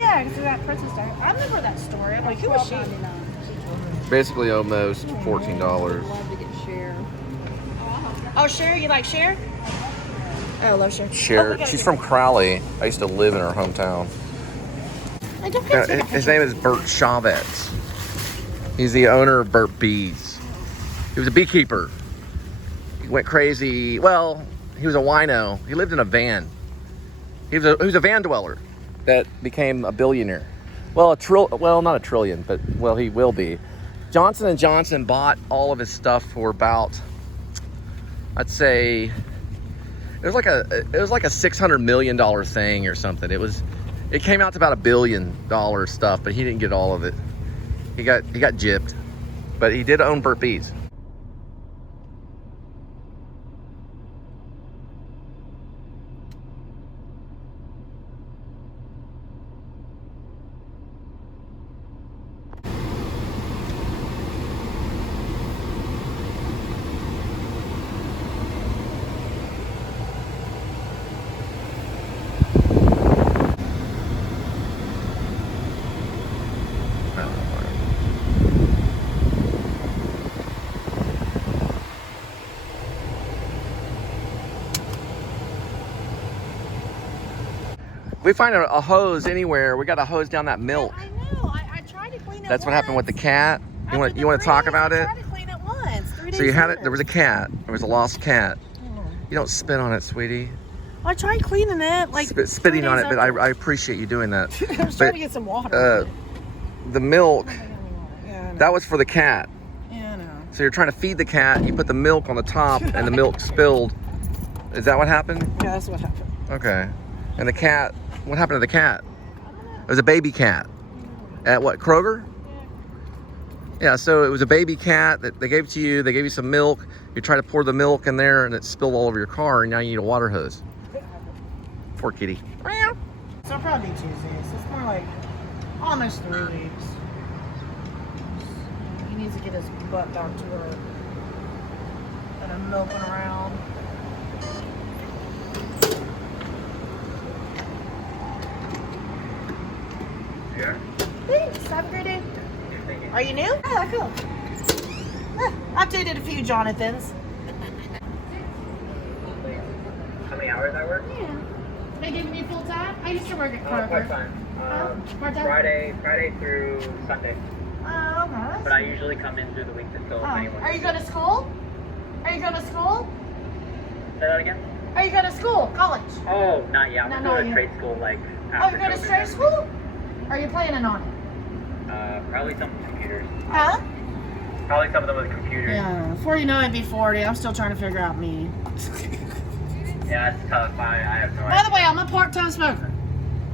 Yeah, because that princess died. I remember that story. Like, who was she? Basically almost $14. Love to get Cher. Oh, Cher? You like Cher? Oh, I love Cher. Cher, she's from Crowley. I used to live in her hometown. His name is Bert Chavez. He's the owner of Burt Bees. He was a beekeeper. He went crazy. Well, he was a wino. He lived in a van. He was a van dweller that became a billionaire. Well, not a trillion, but well, he will be. Johnson & Johnson bought all of his stuff for about, I'd say, it was like a $600 million thing or something. It came out to about $1 billion stuff, but he didn't get all of it. He got gypped, but he did own Burt Bees. We find a hose anywhere. We got a hose down that milk. I know. I tried to clean it. That's what happened with the cat. You want to talk about it? I tried to clean it once. 3 days So you had it. later. There was a cat. There was a lost cat. You don't spit on it, sweetie. I tried cleaning it. Like Spitting on it, but I appreciate you doing that. I was trying to get some water. The milk. Yeah, That was for the cat. Yeah, I know. So you're trying to feed the cat. You put the milk on the top, and the milk spilled. Is that what happened? Yeah, that's what happened. Okay. And the cat, what happened to the cat? It was a baby cat. At what, Kroger? Yeah, so it was a baby cat that they gave to you. They gave you some milk. You try to pour the milk in there and it spilled all over your car, and now you need a water hose. Poor kitty. So it'll probably be Tuesday. So it's more like almost 3 weeks. He needs to get his butt back to work. And I'm milking around. Yeah. Thanks. Have a great day. Are you new? Oh, cool. I've dated a few Jonathans. How many hours I work? Yeah. They giving me full time? I used to work at Kroger. Part-time. Part-time? Friday through Sunday. Oh, okay. But I usually come in through the week to fill if anyone. Are you going to school? Are you going to school? Say that again? Are you going to school? College? Oh, not yet. I'm No, going to you- trade school like Oh, after you're going to COVID. trade school? Or are you planning on it? Probably some computers. Huh? Probably some of them with computers. Yeah, 49 be 40. I'm still trying to figure out me. Yeah, it's tough. I have no By idea. the way, I'm a part-time smoker.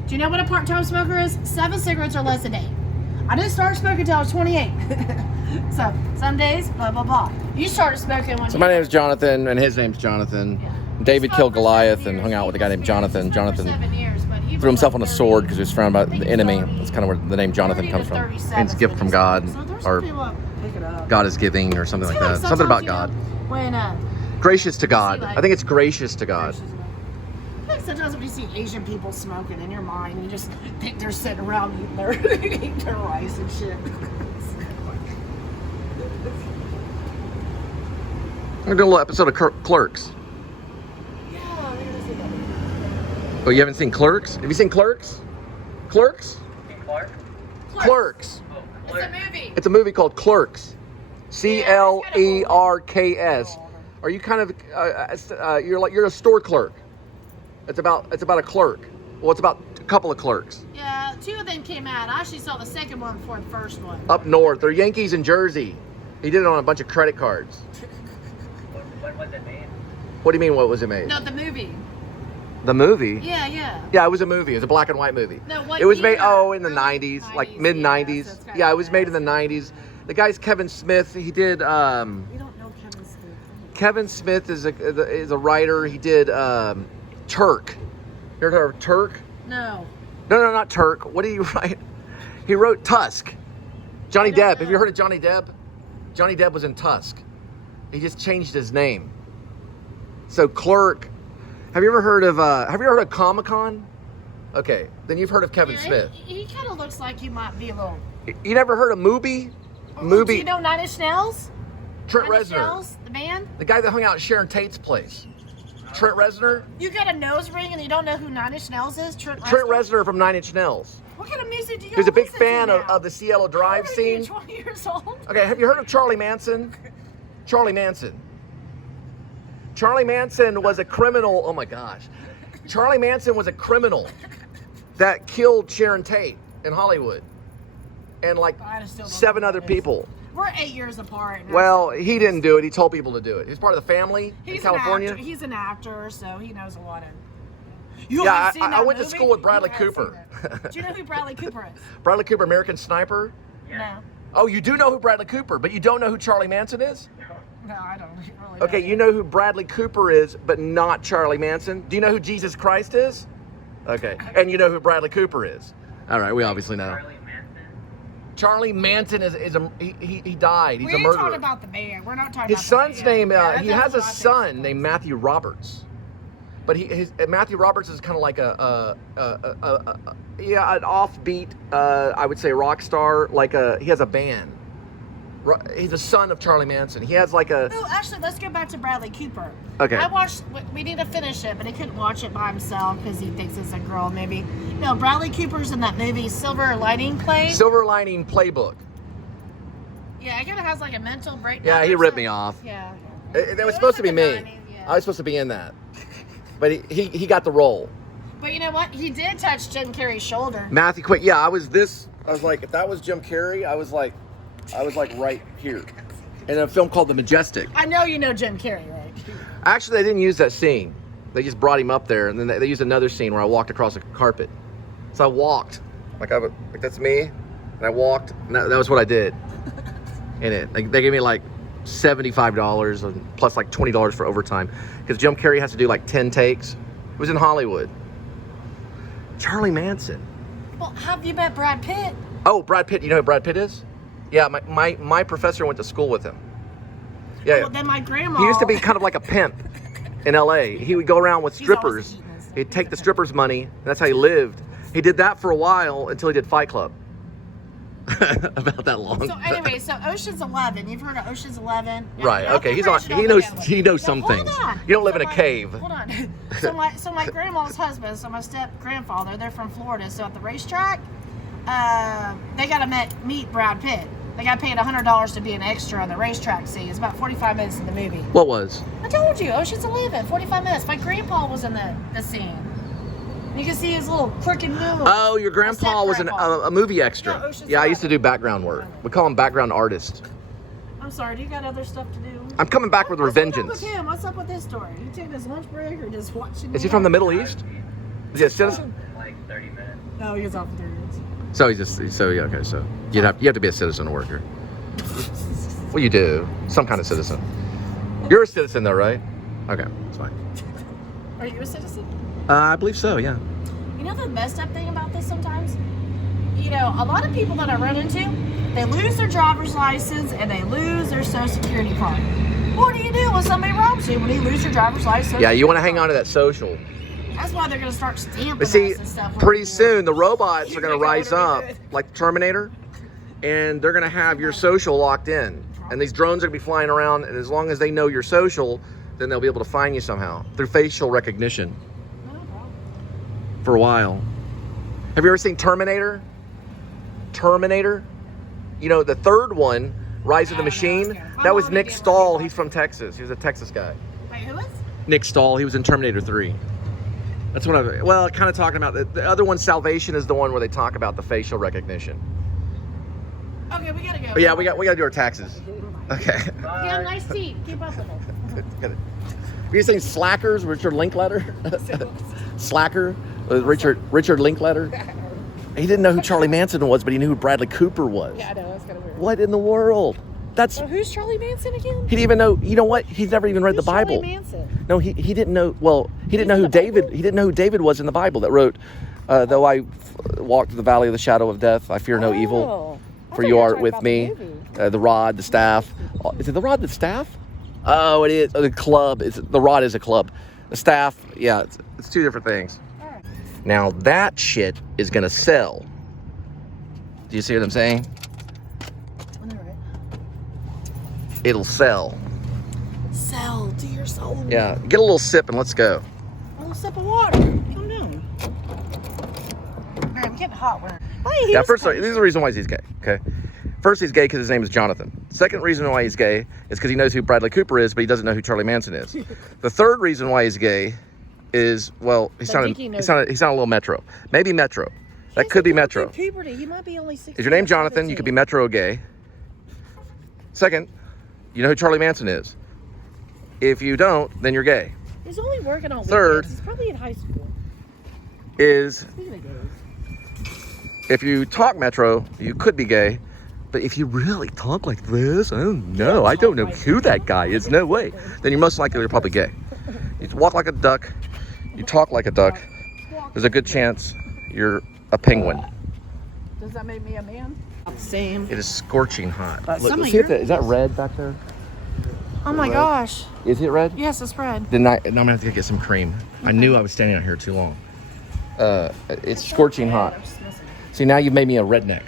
Do you know what a part-time smoker is? 7 cigarettes or less a day. I didn't start smoking until I was 28. So, some days, blah, blah, blah. You started smoking when So my name is Jonathan, and his name's Jonathan. Yeah. David He killed smoked for Goliath 7 and hung years. out with a guy named He Jonathan. smoked for Jonathan 7 years, but he threw was himself on a like sword because he was surrounded by I the think enemy. 30. That's kind of where the name Jonathan 30 comes to from. 37 And it's a gift from God, So there's or some people that pick it up. God is giving, or something like See, that. Something about sometimes, God. you know, when Gracious to God. like- I think it's gracious to God. Like sometimes when you see Asian people smoking in your mind, you just think they're sitting around eating their, eating their rice and shit. We're gonna do a little episode of Clerks. Yeah, I'm gonna see that. Oh, you haven't seen Clerks? Have you seen Clerks? Clerks? Clark? Clerks. Oh, It's Clark. a movie. It's a movie called Clerks. Clerks. Are you kind of you're a store clerk? It's about a clerk. Well, it's about a couple of clerks Yeah, 2 of them came out. I actually saw the second one before the first one. up north. They're Yankees in Jersey. He did it on a bunch of credit cards. When was it made? What do you mean? What was it made? No, the movie. The movie? Yeah, yeah. Yeah, it was a movie. It was a black and white movie. No, what It was year? made in the 90s, like mid 90s. so it's kinda Yeah, it was made in the 90s. The guy's Kevin Smith. He did. We don't know Kevin Smith. Kevin Smith is a writer. He did Turk. You heard of Turk? No. No, not Turk. What did he write? He wrote Tusk. Johnny I don't Depp. Have you know. heard of Johnny Depp? Johnny Depp was in Tusk. He just changed his name. So Clerk. Have you ever heard of Comic-Con? Okay, then you've heard of Kevin Smith. He kind of looks like you might be a little. You never heard of Mubi? Do you know Nine Inch Nails? Trent Nine Inch Reznor. Nails, the band? The guy that hung out at Sharon Tate's place. Trent Reznor? You got a nose ring and you don't know who Nine Inch Nails is? Trent Trent Reznor from Nine Inch Nails. What kind of music do you He was a big listen fan to now? of the Cielo Drive How old are you, scene. 20 years old? Okay, have you heard of Charlie Manson? Charlie Manson. Charlie Manson was a criminal. Oh my gosh. Charlie Manson was a criminal that killed Sharon Tate in Hollywood. And like I just don't know 7 who other that is. people. We're 8 years apart. and Well, he didn't do it. He told people to do it. He was part of the family in he's California. An actor. He's an actor, so he knows a lot of. Yeah, I went to school with Bradley Cooper. Do you know who Bradley Cooper is? Bradley Cooper, American Sniper. No. Oh, you do know who Bradley Cooper, but you don't know who Charlie Manson is? No, I don't really know. Okay, you know who Bradley Cooper is, but not Charlie Manson. Do you know who Jesus Christ is? Okay, and you know who Bradley Cooper is. All right, we obviously know. Charlie Manson he died. He's a We're murderer. talking about the band. We're not talking His about son's the band. name. Yeah, He that's has a what I think son it's named Matthew Roberts, but Matthew Roberts is kind of like an offbeat, I would say rock star. He has a band. He's a son of Charlie Manson. He has like a. Oh, actually, let's go back to Bradley Cooper. Okay. I watched. We need to finish it, but he couldn't watch it by himself because he thinks it's a girl. Maybe. No, Bradley Cooper's in that movie Silver Lining Play. Silver Lining Playbook. Yeah, it kind of has like a mental breakdown. Yeah, he or ripped me something. off. Yeah. That was supposed to be like me. the 90s, yeah. I was supposed to be in that, but he got the role. But you know what? He did touch Jim Carrey's shoulder. Matthew Quick. Yeah, I was like, if that was Jim Carrey, I was like right here. In a film called The Majestic. I know you know Jim Carrey, right? Actually, they didn't use that scene. They just brought him up there, and then they used another scene where I walked across a carpet. So I walked, like that's me, and I walked, and that was what I did in it. Like, they gave me like $75 and plus like $20 for overtime, because Jim Carrey has to do like 10 takes. It was in Hollywood. Charlie Manson. Well, have you met Brad Pitt? Oh, Brad Pitt. You know who Brad Pitt is? Yeah, my professor went to school with him. Yeah. Well, then my grandma. He used to be kind of like a pimp in LA. He would go around with He's always strippers. eating us. He'd take the strippers' money, and that's how he lived. He did that for a while until he did Fight Club. About that long. So anyway, so Ocean's 11. You've heard of Ocean's 11? Right. I'll Okay. He's compare on. it to He all knows. the He knows Now, some hold things. on. You don't live So in a my- cave. Hold on. So my grandma's husband, so my step grandfather, they're from Florida. So at the racetrack, they got to meet Brad Pitt. They got paid $100 to be an extra on the racetrack scene. It's about 45 minutes in the movie. What was? I told you, Ocean's 11, 45 minutes. My grandpa was in the scene. You can see his little crooked nose. Oh, your grandpa was a movie extra. Yeah, Ocean's Yeah, I used to 11. do background work. We call him background artist. I'm sorry, do you got other stuff to do? I'm coming back with What's up revengeance. with him? What's up with this story? You taking his lunch break or just watching? Is he from the Middle East? Is he a citizen? Like 30 minutes. No, he's off in 30 minutes. So yeah, okay. So you have to be a citizen to work here. Well, you do. Some kind of citizen. You're a citizen, though, right? Okay, it's fine. Are you a citizen? I believe so. Yeah. You know the messed up thing about this sometimes? You know, a lot of people that I run into, they lose their driver's license and they lose their social security card. What do you do when somebody robs you when you lose your driver's license? Yeah, you want to hang on to that social. That's why they're going to start stamping But see, us and stuff. pretty soon the robots You are going to think I rise wanna up, be good? like the Terminator, and they're going to have your social locked in. And these drones are going to be flying around, and as long as they know your social, then they'll be able to find you somehow through facial recognition for a while. Have you ever seen Terminator? Terminator? You know, the third one, Rise of the Machine, that was Nick Stahl. He's from Texas. He was a Texas guy. Wait, who is? Nick Stahl. He was in Terminator 3. That's what kind of talking about. The other one, Salvation, is the one where they talk about the facial recognition. Okay, we got to go. But yeah, we got to do our taxes. Okay. Yeah, nice teeth. Keep up with it. Are you saying Slackers, Richard Linklater? Slacker, Richard Linklater. He didn't know who Charlie Manson was, but he knew who Bradley Cooper was. Yeah, I know. That's kind of weird. What in the world? That's So who's Charlie Manson again? he didn't even know. You know what? He's never even read Who's the Bible. Charlie Manson? No, he didn't know. Well, he didn't know in who the Bible? David. He didn't know who David was in the Bible that wrote, "Though I walk through the valley of the shadow of death, I fear no evil, I for thought you were are talking with about me. the movie. The rod, the staff. Is it the rod, the staff? Oh, it is. Oh, the club. The rod is a club. The staff, yeah, it's two different things. All right. Now that shit is gonna sell. Do you see what I'm saying? All right. It'll sell. Sell to your soul. Yeah, get a little sip and let's go. A little sip of water. Calm down. All right, I'm getting hot. Yeah, first, this is the reason why he's gay, okay? First, he's gay because his name is Jonathan. Second reason why he's gay is because he knows who Bradley Cooper is, but he doesn't know who Charlie Manson is. The third reason why he's gay is, well, he sounded a little Metro. Maybe Metro. That could be Metro. Puberty. He might be only 16. Is your name Jonathan? You could be Metro gay. Second, you know who Charlie Manson is. If you don't, then you're gay. He's only working on Third, weekends. He's probably in high school. Is Speaking of gays. if you talk Metro, you could be gay. But if you really talk like this, I don't know. I don't know who that guy is. No way. Then you're most likely you're probably gay. You walk like a duck. You talk like a duck. There's a good chance you're a penguin. Does that make me a man? Same. It is scorching hot. But Look, some of see if your- is that red back there? Oh my gosh. Is it red? Yes, it's red. Then I'm gonna have to get some cream. I knew I was standing out here too long. It's scorching hot. See, now you've made me a redneck.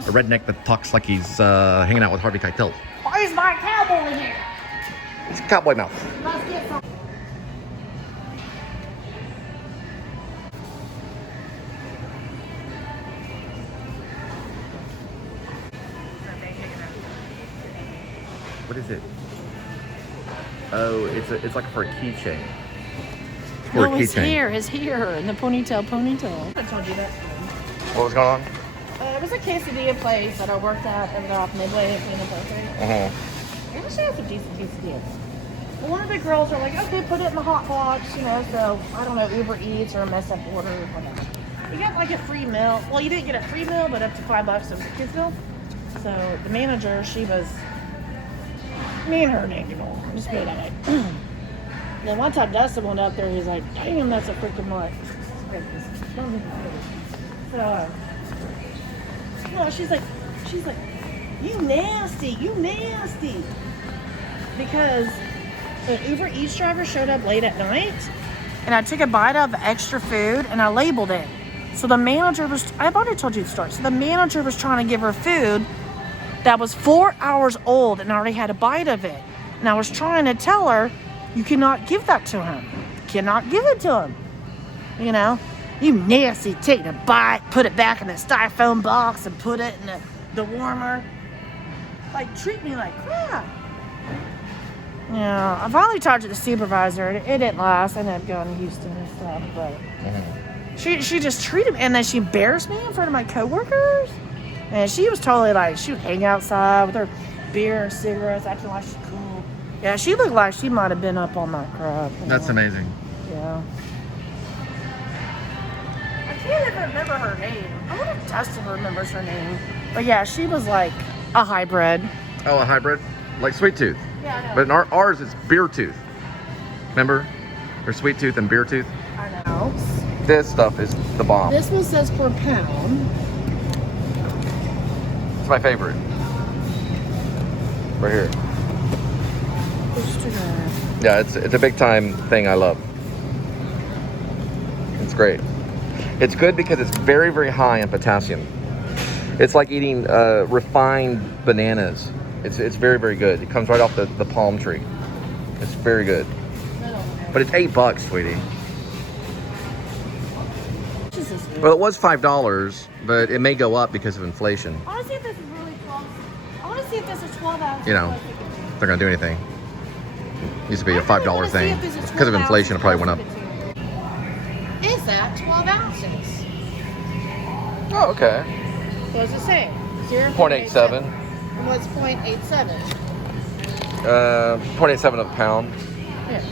A redneck that talks like he's hanging out with Harvey Keitel. Where's my cowboy here? It's a cowboy mouth. Let's get some. What is it? Oh, it's like for a keychain. No, his hair, and the ponytail. I told you that. What was going on? It was a quesadilla place that I worked at over there off Midway at Peanut Butter. It was just a decent quesadilla. Well, one of the girls are like, okay, put it in the hot box, you know, so, I don't know, Uber Eats or a mess up order or whatever. You got like a free meal. Well, you didn't get a free meal, but up to $5 of the kids' meal. So, the manager, she was, me and her named it all. Just put it that way. Then one time Dustin went up there, he's like, damn, that's a freaking mutt. So, no, she's like, you nasty. Because the Uber Eats driver showed up late at night, and I took a bite of the extra food, and I labeled it. So the manager was, I've already told you the story. So the manager was trying to give her food that was 4 hours old, and I already had a bite of it. And I was trying to tell her, you cannot give that to him. Cannot give it to him. You know? You nasty, take a bite, put it back in the styrofoam box and put it in the warmer. Like, treat me like crap. Yeah, I finally talked to the supervisor. It didn't last. I ended up going to Houston and stuff, but she just treated me, and then she embarrassed me in front of my coworkers. And she was totally like, she would hang outside with her beer and cigarettes, acting like she's cool. Yeah, she looked like she might have been up on that crap. That's amazing. Yeah. I can't even remember her name. I wonder if Dustin remembers her name. But yeah, she was like a hybrid. Oh, a hybrid? Like Sweet Tooth. Yeah, I know. But in ours is Beer Tooth. Remember? There's Sweet Tooth and Beer Tooth. I know. This stuff is the bomb. This one says per pound. It's my favorite. Right here. Yeah, it's a big time thing I love. It's great. It's good because it's very, very high in potassium. It's like eating refined bananas. It's very, very good. It comes right off the palm tree. It's very good. But it's $8, sweetie. Well, it was $5, but it may go up because of inflation. I want to see if this is really 12. I want to see if this is 12 ounces. You know, they're gonna do anything. Used to be a $5 thing. Because of inflation, it probably went up. Is that 12 ounces? Oh, okay. What does it say? 0.87. And what's 0.87? 0.87 of a pound. Yeah.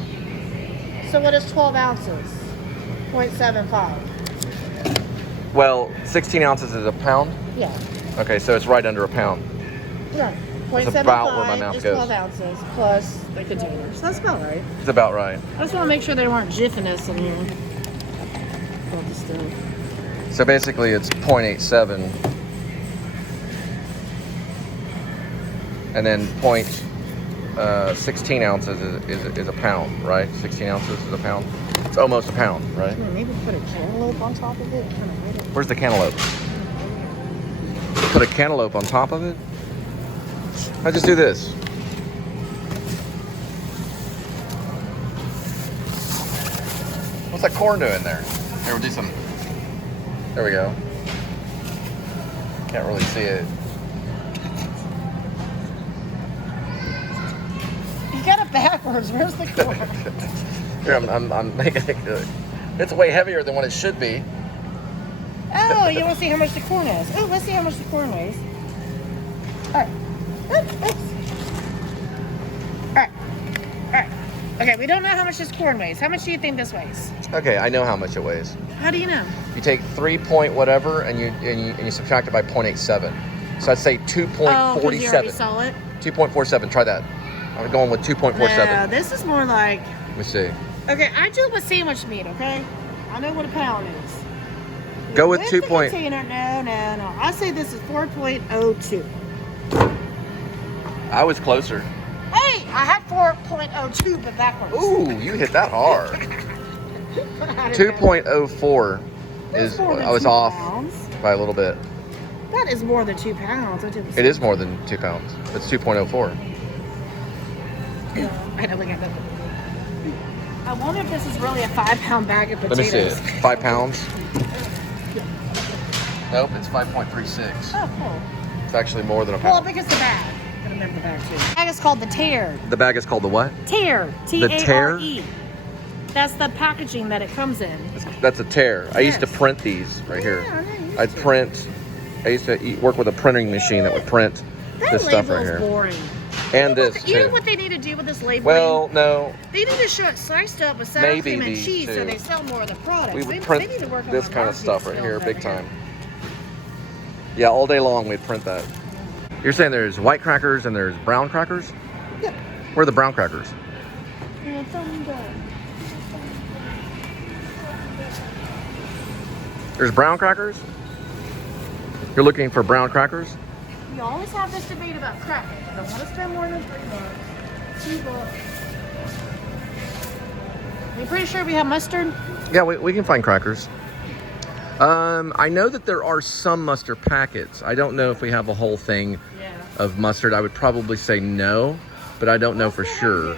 So what is 12 ounces? 0.75. Well, 16 ounces is a pound. Yeah. Okay, so it's right under a pound. Right. That's about where my 0.75 mouth is goes. 12 ounces plus the container. So that's about right. It's about right. I just want to make sure they weren't jiffing us in here. All the stuff. So basically it's 0.87. And then 16 ounces is a pound, right? 16 ounces is a pound. It's almost a pound, right? Maybe put a cantaloupe on top of it. Kind of hide it. Where's the cantaloupe? Put a cantaloupe on top of it? I just do this. What's that corn doing there? Here, we'll do some. There we go. Can't really see it. You got it backwards. Where's the corn? Here, I'm making it good. It's way heavier than what it should be. Oh, you want to see how much the corn is? Oh, let's see how much the corn weighs. All right. All right. All right. Okay, we don't know how much this corn weighs. How much do you think this weighs? Okay, I know how much it weighs. How do you know? You take 3 point whatever and you subtract it by 0.87. So I'd say 2.47. Oh, 'cause you already saw it. 2.47. Try that. I'm going with 2.47. No, this is more like. Let me see. Okay, I do with sandwich meat. Okay, I know what a pound is. Go with With 2 the point. container, no. I say this is 4.02. I was closer. Hey, I had 4.02, but backwards. Ooh, you hit that hard. 2.04 is. more than I was 2 off pounds. by a little bit. That is more than 2 pounds. It is more than 2 pounds. It's 2.04. I know, look at that. I wonder if this is really a 5-pound bag of Let potatoes. me see it. 5 pounds. Nope, it's 5.36. Oh, cool. It's actually more than a Well, pound. because the bag. I remember the bag too. The bag is called the tear. The bag is called the what? Tear. The tear? T-A-R-E. That's the packaging that it comes in. That's a tear. I used to Yes. print these right here. Yeah, I know you I'd used to. print. I used to work with a printing machine that would print That this stuff label right is here. boring. And You know this what- You know too. what they need to do with this labeling? Well, no. They need to show it sliced up with sour Maybe cream and these cheese so too. they sell more of the products. We They would print need to work on this our kind of marketing stuff right skills here, over big time. Yeah, all day long we'd print that. You're saying there's white crackers and there's brown crackers? Yeah. Where are the brown crackers? Yeah, it's on the- There's brown crackers? You're looking for brown crackers? We always have this debate about crackers. I don't want to spend more than $3. $2. You pretty sure we have mustard? Yeah, we can find crackers. I know that there are some mustard packets. I don't know if we have a whole thing Yeah. of mustard. I would probably say no, but I don't know for sure.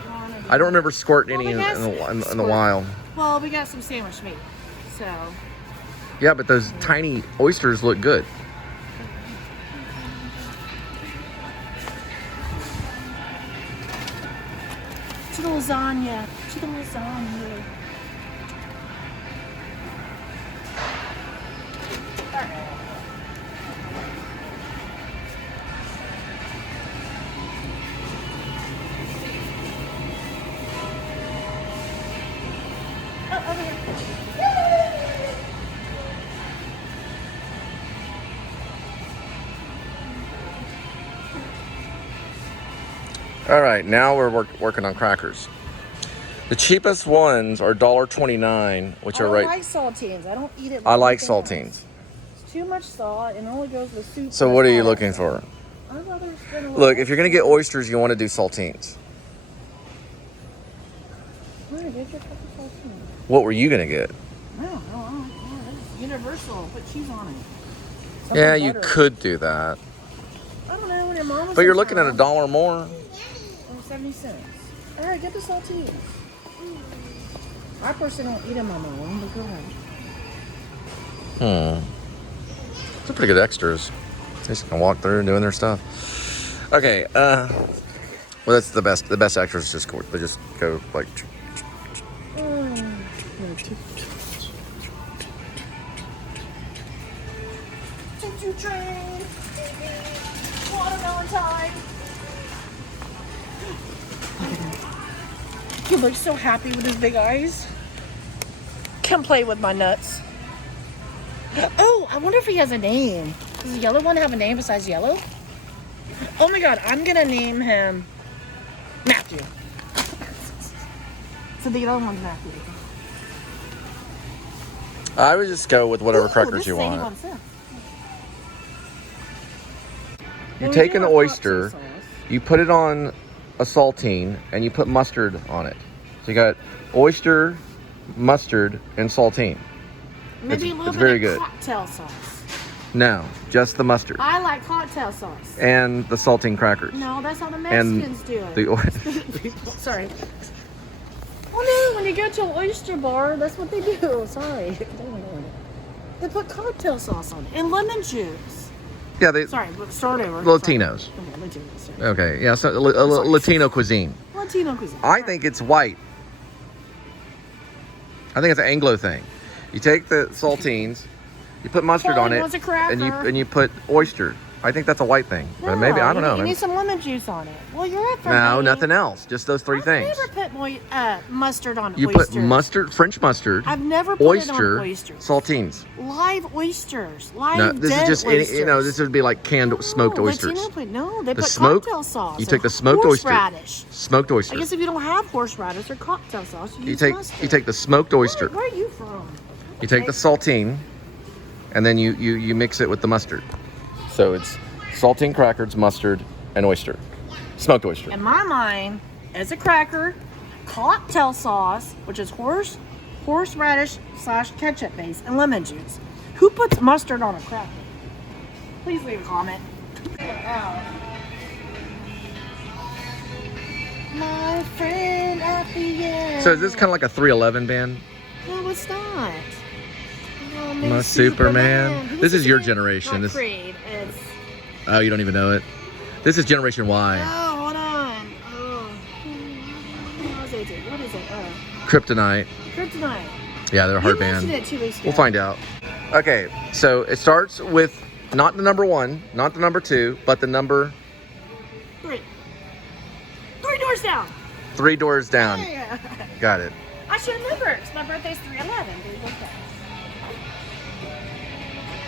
I don't remember squirting any in the wild. Well, we got some sandwich meat, so. Yeah, but those tiny oysters look good. To the lasagna. To the lasagna. Oh, over here. All right, now we're working on crackers. The cheapest ones are $1.29, which I are don't right. like saltines. I don't eat it. I like anything else. saltines. It's too much salt and it only goes with soup. So or what are you sauce. looking for? I'd rather spend a little Look, if you're gonna get oysters, you want to do saltines. Where did your cup of saltines? What were you gonna get? No, it's universal. Put cheese on it. Yeah, Something you better. could do that, I don't know. When your mom was but you're in looking at town, $1 more. 70 cents. All right, get the saltines. I personally don't eat them on my own, but go ahead. They're pretty good extras. They just can walk through doing their stuff. Okay, well that's the best. The best extras just go. They just go like. Choo-choo train. Watermelon time. He looks so happy with his big eyes. Come play with my nuts. Oh, I wonder if he has a name. Does the yellow one have a name besides yellow? Oh my god, I'm gonna name him Matthew. So the other one's Matthew. I would just go with whatever Ooh, crackers this you is want. 81 cents. You Well, we take do an have hot oyster, sauce. you put it on a saltine and you put mustard on it. So you got oyster, mustard, and saltine. Maybe a little it's bit very of good. cocktail sauce. No, just the mustard I like cocktail sauce. and the saltine crackers. No, that's how the And Mexicans do it. the Sorry. Oh no, when you go to an oyster bar, that's what they do. Sorry. They put cocktail sauce on it and lemon juice. yeah, they Sorry, but start over. Latinos. Sorry. Okay, Latinos. Sorry. Okay, yeah, so Latino cuisine. Latino cuisine. I think it's white. I think it's an Anglo thing. You take the saltines, you put mustard Kelly on it, wants a cracker. and you put oyster. I think that's a white thing, but maybe I don't know. You Maybe- need some lemon juice on it. Well, you're it for no, me. nothing else. Just those three I've things. never put mustard on You oysters. put mustard, French mustard, I've never put it oyster, on oysters. saltines. Live oysters. Live No, this dead is just oysters. this would be like canned smoked oysters. No, they The put smoke- cocktail sauce. you take and the smoked oyster. horseradish. Smoked oyster. I guess if you don't have horseradish or cocktail sauce, you, You use take mustard. the smoked oyster. Where are you from? You take the saltine, and then you mix it with the mustard. So it's saltine crackers, mustard, and oyster, smoked oyster. In my mind, it's a cracker, cocktail sauce, which is horseradish / ketchup base, and lemon juice. Who puts mustard on a cracker? Please leave a comment. My friend at the end. So is this kind of like a 311 band? No, it's not. Oh, My Superman. Who's This is your Superman? generation. Not This- Creed. It's. Oh, you don't even know it. This is Generation Y. Oh, hold on. Oh. What is it? What is it? Kryptonite. Kryptonite. Yeah, they're a hard You mentioned band. it 2 weeks ago. We'll find out. Okay, so it starts with not the number 1, not the number 2, but the number 3. 3 doors down. 3 doors down. Yeah. Got it. I should remember, 'cause my birthday's 3/11.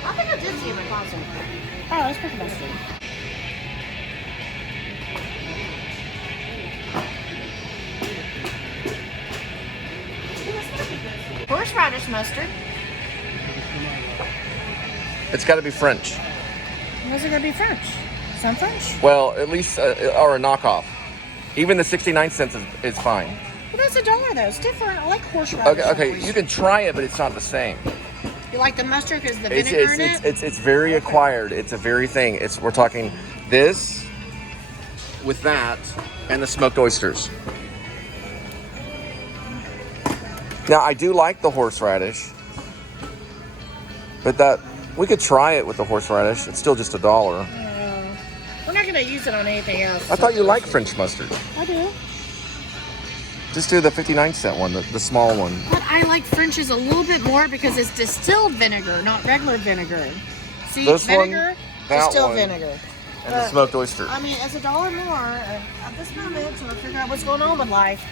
I think I did see him in concert. Oh, that's pretty mustard. Horseradish mustard. It's got to be French. What's it gonna be French? Some French? Well, at least, or a knockoff. Even the 69 cents is fine. Well, that's $1 though. It's different. I like horseradish. Okay, you can try it, but it's not the same. You like the mustard because the It's, vinegar it's, in it's, it? it's very acquired. It's a very thing. We're talking this with that and the smoked oysters. Now I do like the horseradish, but we could try it with the horseradish. It's still just $1. We're not gonna use it on anything else. I thought you liked French mustard. I do. Just do the 59-cent one, the small one. But I like French's a little bit more because it's distilled vinegar, not regular vinegar. See, This one, vinegar, that distilled one. vinegar. And the smoked oyster. I mean, it's $1 more at this moment to figure out what's going on with life.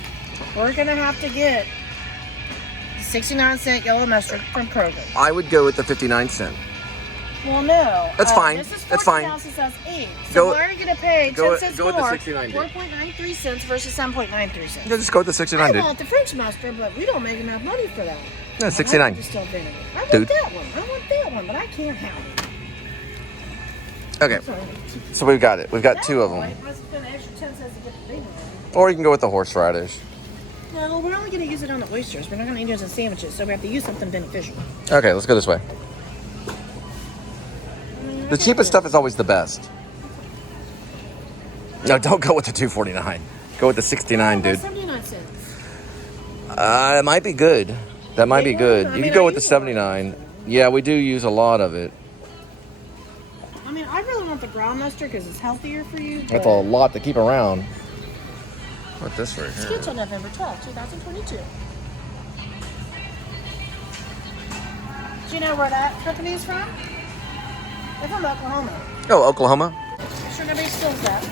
We're gonna have to get 69-cent yellow mustard from Kroger. I would go with the 59-cent. Well, no. That's fine. This is 14 That's fine. ounces, that's 8. So Go- why are you going to pay 10 go- cents go with the more? 69, dude. 4.93 cents versus 7.93 cents. Just go with the 69, I dude. want the French mustard, but we don't make enough money for that. No, I 69. like distilled vinegar. I want Dude. that one. I want that one, but I can't have it. Okay, Sorry. so we've got it. We've got 2 of them. I must spend an extra 10 cents to get the big one. Or you can go with the horseradish. No, we're only going to use it on the oysters. We're not going to use it in sandwiches, so we have to use something beneficial. Okay, let's go this way. The cheapest stuff is always the best. No, don't go with the $2.49. Go with the 69, dude. 79 cents. It might be good. That might be good. I You mean, can go I with the use a lot of 79. Yeah, we do use a lot of it. I mean, I really want the brown mustard because it's healthier for you. That's but- a lot to keep around. What this right It's here? good till November 12, 2022. Do you know where that company is from? They're from Oklahoma. Oh, Oklahoma? I'm sure nobody steals that.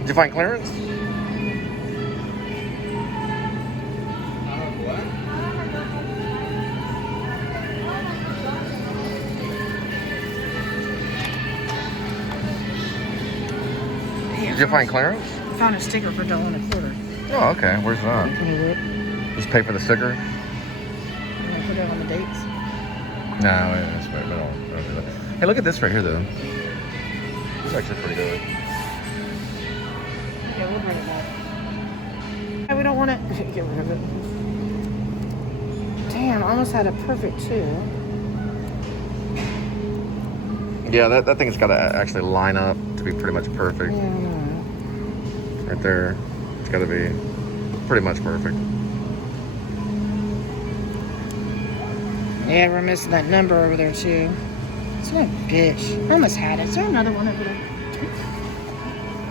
Did you find clearance? Did you find clearance? I found a sticker for $1.25. Oh, okay. Where's that? Can you look? Just pay for the sticker? I'm gonna put it on the dates. No, that's right. We don't do that. Hey, look at this right here, though. It's actually pretty good. Okay, we'll bring it back. Hey, we don't want to get rid of it. Damn, I almost had a perfect 2. Yeah, that thing's got to actually line up to be pretty much perfect. Yeah, I know. Right there. It's got to be pretty much perfect. Yeah, we're missing that number over there too. It's a bitch. I almost had it. Is there another one over there?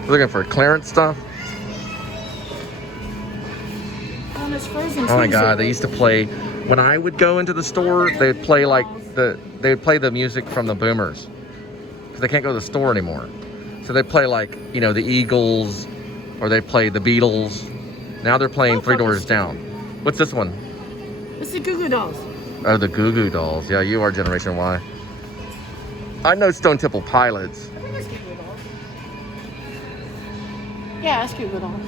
Looking for clearance stuff? Oh, it's frozen. Oh my god, they used to play when I would go into the store, they'd play like they would play the music from the Boomers. Cuz they can't go to the store anymore. So they play like, you know, the Eagles or they play the Beatles. Now they're playing Three Doors Down. What's this one? It's the Goo Goo Dolls. Oh, the Goo Goo Dolls. Yeah, you are Generation Y. I know Stone Temple Pilots. I think it's Goo Goo Dolls. Yeah, it's Goo Goo Dolls.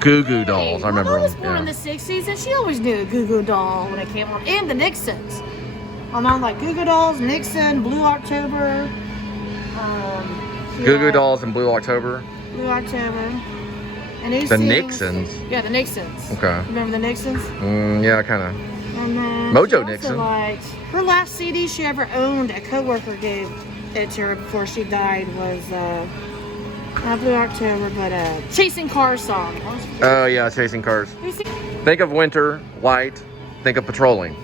Goo Goo Dolls, I remember My mom was them. born in the 60s and she always knew a Goo Goo Doll when it came on. And the Nixons. My mom like Goo Goo Dolls, Nixon, Blue October. Goo Goo Dolls and Blue October. Blue October. And The Nixons? Yeah, the Nixons. Okay. Remember the Nixons? Yeah, kind of. And then Mojo she also Nixon. liked, her last CD she ever owned, a coworker gave it to her before she died, was not Blue October, but Chasing Cars song. Oh yeah, Chasing Cars. Think of winter, white. Think of patrolling.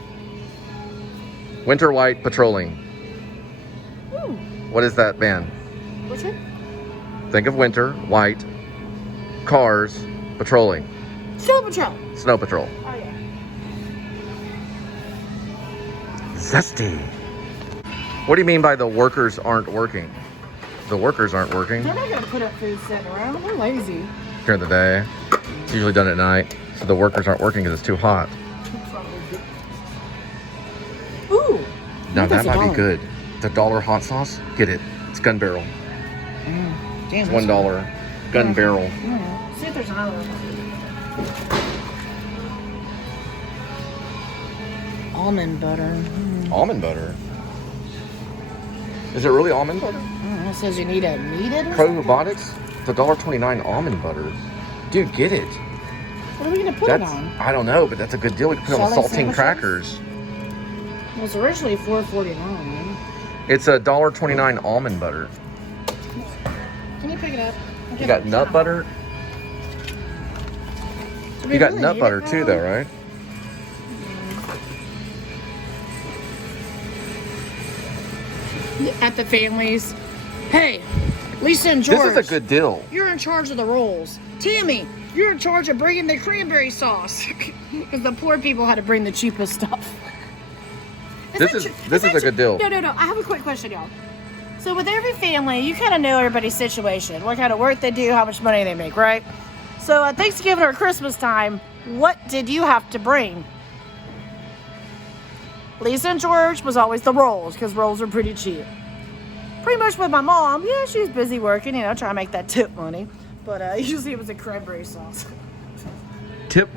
Winter, white, patrolling. Ooh, What is that band? which one? Think of winter, white, cars, patrolling. Snow Patrol. Snow Patrol. Oh yeah. Zesty. What do you mean by the workers aren't working? The workers aren't working They're not gonna put up food sitting around. They're lazy. during the day. It's usually done at night. So the workers aren't working because it's too hot. Ooh. Now that's that might be $1. good. The $1 hot sauce, get it. It's Gun Barrel. Damn. It's $1 Gun Barrel. Yeah. See if there's another one. Almond butter. Almond butter. Is it really almond butter? It says you need to knead it or Pro something? Robotics? It's $1.29 almond butter. Dude, get it. What are we gonna put That's, it on? I don't know, but that's a good deal. We can put it on Shall I saltine sandwiches? crackers. It was originally $4.49. It's a $1.29 almond butter. Can you pick it up? You got nut butter. Do we You got really nut need butter it, too, though? though, right? At the families. Hey, Lisa and George. This is a good deal. You're in charge of the rolls. Tammy, you're in charge of bringing the cranberry sauce. Because the poor people had to bring the cheapest stuff. This is a good deal. No. I have a quick question, y'all. So with every family, you kind of know everybody's situation, what kind of work they do, how much money they make, right? So at Thanksgiving or Christmas time, what did you have to bring? Lisa and George was always the rolls, because rolls are pretty cheap. Pretty much with my mom, yeah, she was busy working, trying to make that tip money. But usually it was a cranberry sauce. Tip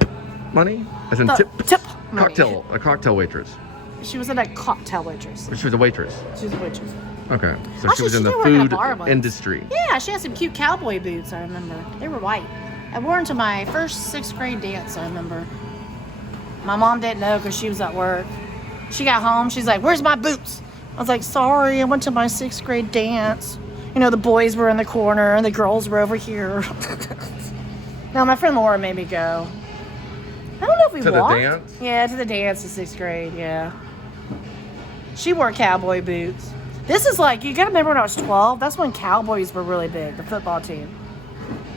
money? As in tip? Tip money. A cocktail waitress. She wasn't a cocktail waitress. She was a waitress. She was a waitress. Okay. So she Actually, was in she the did work at a food bar once. industry. Yeah, she had some cute cowboy boots, I remember. They were white. I wore them to my first 6th grade dance, I remember. My mom didn't know because she was at work. She got home, she's like, "Where's my boots?" I was like, "Sorry, I went to my 6th grade dance. The boys were in the corner and the girls were over here." No, my friend Laura made me go. I don't know if we To the walked. dance? Yeah, to the dance in 6th grade, yeah. She wore cowboy boots. This is like, you gotta remember when I was 12, that's when Cowboys were really big, the football team.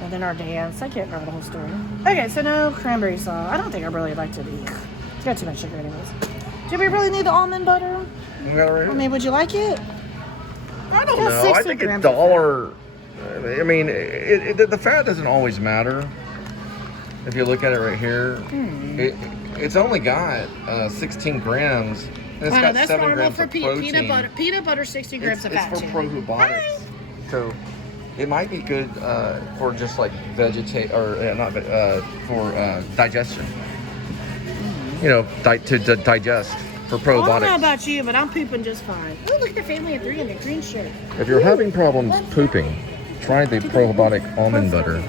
And then our dance. I can't remember the whole story. Okay, so no cranberry sauce. I don't think I really liked it either. It's got too much sugar anyways. Do we really need the almond butter? You got it right I here? mean, would you like it? I don't got know. 60 I think grams a of dollar. I mean, the fat doesn't always matter. If you look at it right here, it's only got 16 grams. And it's I know, got that's 7 normal grams for of protein. Peanut butter, 60 grams of fat, It's for too. pro-robotics. So It might be good for just like digestion. You know, to digest for probiotics. I don't know about you, but I'm pooping just fine. Oh, look at the family of 3 in the green shirt. If you're having problems pooping, try the probiotic almond butter.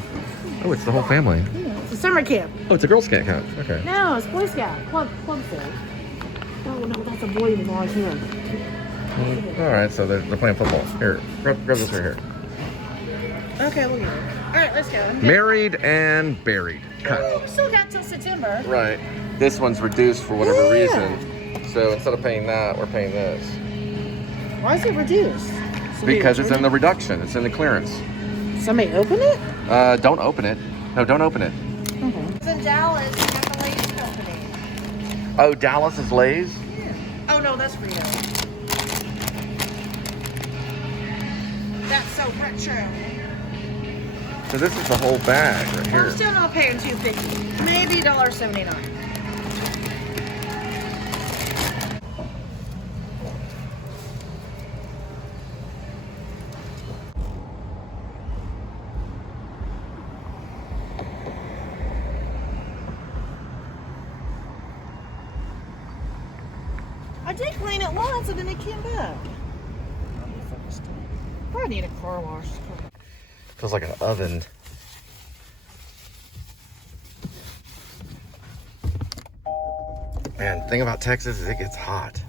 Oh, it's the whole family. Yeah, it's a summer camp. Oh, it's a Girl Scout camp. Okay. No, it's Boy Scout. Club set. Oh, no, that's a boy with long hair. All right, so they're playing football. Here, grab this right here. Okay, we'll get it. All right, let's go. Married and buried. Cut. We still got till September. Right. This one's reduced for whatever reason. So instead of paying that, we're paying this. Why is it reduced? Because it's in the reduction. It's in the clearance. Somebody open it? Don't open it. No, don't open it. Okay. It's in Dallas. We got the Lay's company. Oh, Dallas is Lay's? Yeah. Oh, no, that's Frito. That's so retro. So this is the whole bag right here. I'm still not paying $2.50. Maybe $1.79. I did clean it once and then it came back. I need a car wash. Feels like an oven. Man, the thing about Texas is it gets hot.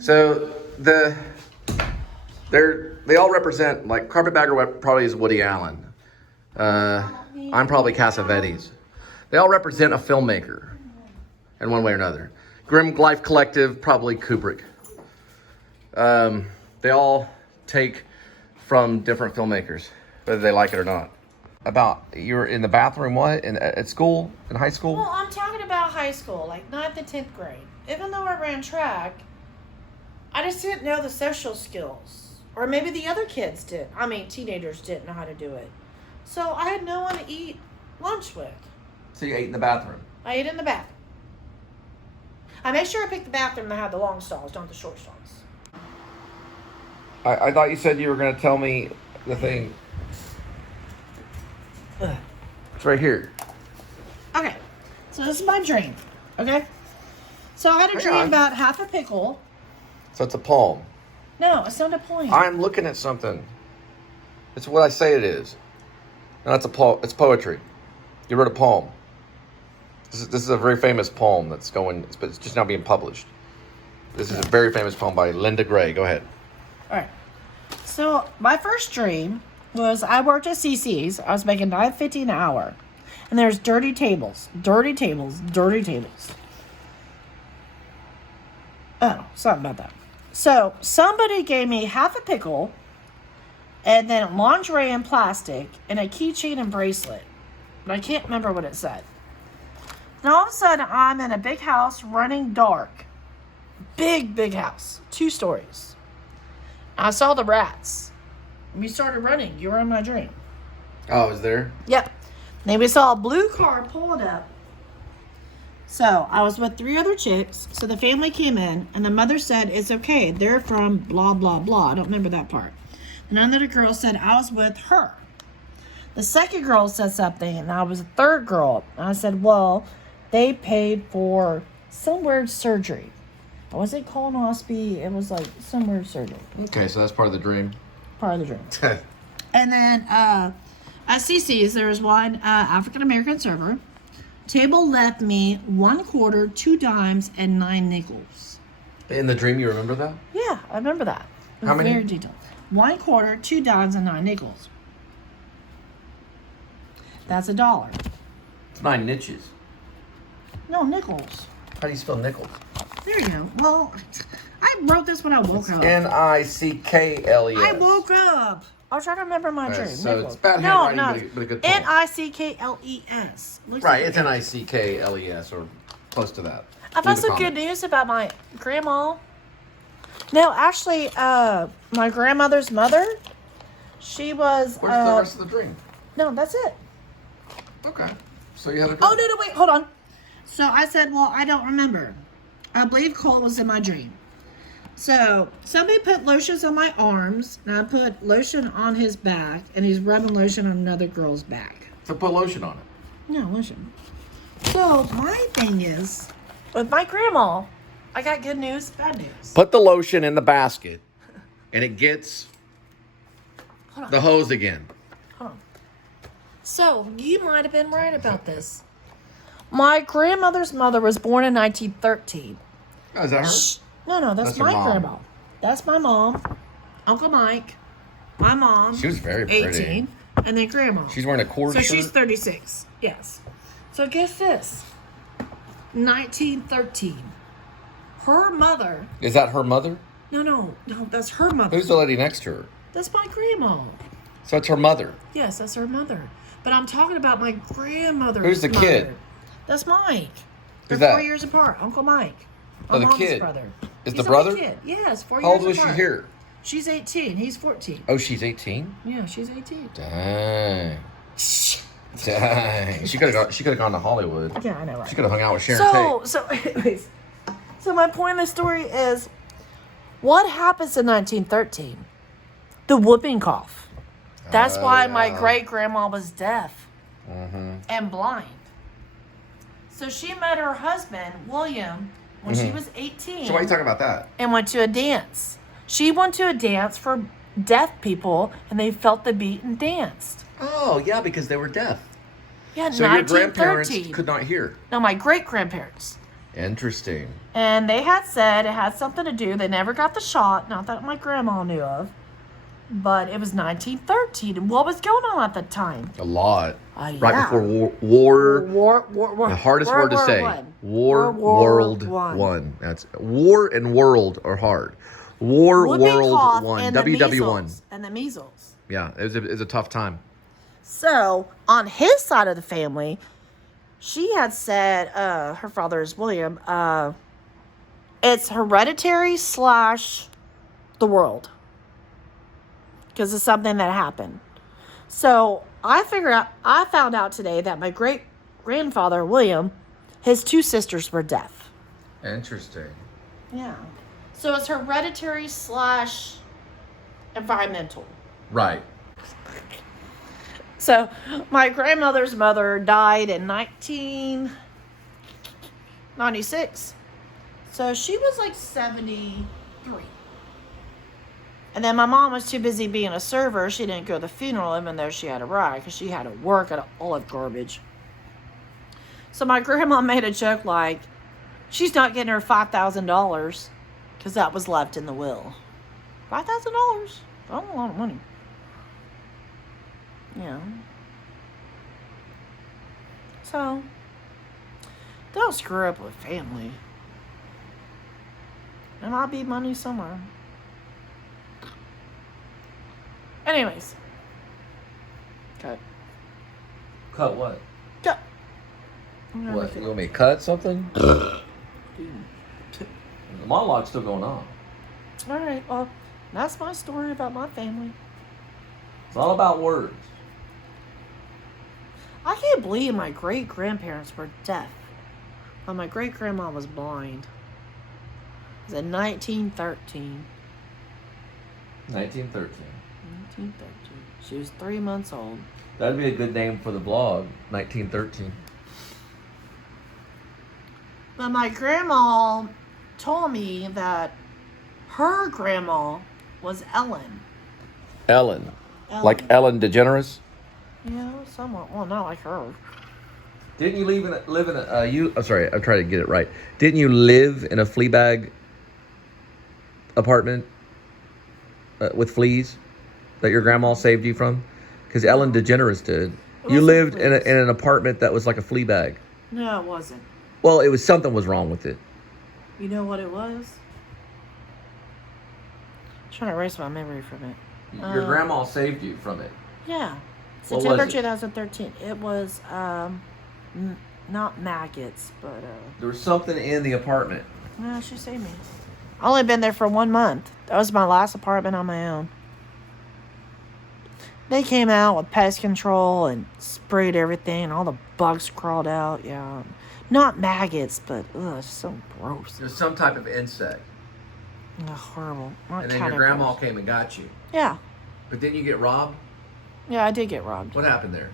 So they all represent, like Carpetbagger probably is Woody Allen. I'm probably Cassavetes. They all represent a filmmaker in one way or another. Grim Life Collective, probably Kubrick. They all take from different filmmakers, whether they like it or not. About, you were in the bathroom, what? At school? In high school? Well, I'm talking about high school, like 9th and 10th grade. Even though I ran track, I just didn't know the social skills. Or maybe the other kids did. I mean, teenagers didn't know how to do it. So I had no one to eat lunch with. So you ate in the bathroom? I ate in the bathroom. I made sure I picked the bathroom that had the long stalls, not the short stalls. I thought you said you were going to tell me the thing. It's right here. Okay, so this is my dream, okay? So I had a dream about half a pickle. So it's a poem. No, it's not a poem. I'm looking at something. It's what I say it is. No, it's it's poetry. You wrote a poem. This is a very famous poem that's it's just now being published. This is a very famous poem by Linda Gray. Go ahead. All right. So my first dream was I worked at CC's. I was making $9.50 an hour. And there's dirty tables. Dirty tables. Dirty tables. Oh, something about that. So somebody gave me half a pickle and then lingerie and plastic and a keychain and bracelet. But I can't remember what it said. And all of a sudden, I'm in a big house running dark. Big house. 2 stories. I saw the rats. We started running. You were in my dream. Oh, is there? Yep. Then we saw a blue car pulling up. So I was with 3 other chicks. So the family came in, and the mother said, it's okay. They're from blah, blah, blah. I don't remember that part. And another girl said, I was with her. The second girl said something, and I was the third girl. And I said, well, they paid for some weird surgery. I wasn't colonoscopy. It was like some weird surgery. Okay, so that's part of the dream. Part of the dream. And then at CC's, there was one African-American server. Table left me 1 quarter, 2 dimes, and 9 nickels. In the dream, you remember that? Yeah, I remember that. It was How many? Very detailed. 1 quarter, 2 dimes, and 9 nickels. That's $1. It's 9 niches. No, nickels. How do you spell nickels? There you go. Well, I wrote this when I woke up. Nickles. I woke up. I was trying to remember my Alright, dream. so Nicholas. it's bad No, handwriting, but a good poem. Nickles. Right, it's Nickles or close to that. I've got some good news about my grandma. No, actually, my grandmother's mother, she was... Where's the rest of the dream? No, that's it. Okay. So you had a dream. Oh, no, wait, hold on. So I said, well, I don't remember. I believe Cole was in my dream. So somebody put lotions on my arms, and I put lotion on his back, and he's rubbing lotion on another girl's back. So put lotion on it. No, lotion. So my thing is, with my grandma, I got good news, bad news. Put the lotion in the basket, and it gets Hold on. the hose again. Hold on. So you might have been right about this. My grandmother's mother was born in 1913. Oh, is that her? No, that's your my mom. grandma. That's my mom, Uncle Mike, my mom. She was very pretty. 18, and then grandma. She's wearing a cord So shirt. she's 36. Yes. So guess this. 1913. Her mother. Is that her mother? No, that's her mother. Who's the lady next to her? That's my grandma. So it's her mother. Yes, that's her mother. But I'm talking about my grandmother's Who's the mother. kid? That's Mike. They're Who's that? 4 years apart. Uncle Mike. Oh, My the mom's kid. brother. Is He's the a little brother? Kid. Yes, 4 How years old was apart. she here? She's 18. He's 14. Oh, she's 18? Yeah, she's 18. Dang. Dang. She could have gone to Hollywood. Yeah, I know, right? She could have hung out with Sharon Tate. So anyways, so my point in the story is, what happens in 1913? The whooping cough. That's why my yeah. great grandma was deaf Mm-hmm. and blind. So she met her husband William when she was 18. So why are you talking about that? And went to a dance. She went to a dance for deaf people, and they felt the beat and danced. Oh, yeah, because they were deaf. Yeah, So your grandparents 1913. could not hear. No, my great grandparents. Interesting. And they had said it had something to do. They never got the shot, not that my grandma knew of. But it was 1913. And what was going on at the time? A lot. Yeah. Right before war. War. The hardest World word to War say. One. War, World World One. One. That's war and world are hard. War, Whooping World cough One. and the WW1. measles. And the measles. Yeah, it was a tough time. So, on his side of the family, she had said, her father is William, it's hereditary / the world. Because it's something that happened. So, I found out today that my great grandfather, William, his 2 sisters were deaf. Interesting. Yeah. So, it's hereditary / environmental. Right. So, my grandmother's mother died in 1996. So, she was like 73. And then my mom was too busy being a server. She didn't go to the funeral, even though she had a ride, because she had to work at all of garbage. So, my grandma made a joke like, she's not getting her $5,000 because that was left in the will. $5,000? That's a lot of money. Yeah. So, don't screw up with family. There might be money somewhere. Anyways. Cut. Cut what? Cut. What? You want me to cut something? The monologue's still going on. Alright, well, that's my story about my family. It's all about words. I can't believe my great-grandparents were deaf. But my great-grandma was blind. It was in 1913. 1913. 1913. She was 3 months old. That'd be a good name for the blog. 1913. But my grandma told me that her grandma was Ellen. Ellen. Like Ellen DeGeneres? Yeah, somewhat. Well, not like her. Didn't you live in a I'm sorry, I'm trying to get it right. Didn't you live in a flea bag apartment with fleas that your grandma saved you from? Because Ellen DeGeneres did. You wasn't lived in fleas. an apartment that was like a flea bag. No, it wasn't. Well, it was something was wrong with it. You know what it was? I'm trying to erase my memory from it. Your grandma saved you from it. Yeah. What September was it? 2013. It was not maggots, but There was something in the apartment. no, she saved me. I only been there for 1 month. That was my last apartment on my own. They came out with pest control and sprayed everything, and all the bugs crawled out. Yeah, not maggots, but it's so gross. It was some type of insect. Horrible. Not And then your kinda grandma gross. came and got you. Yeah, But didn't you get robbed? yeah, I did get robbed. What happened there?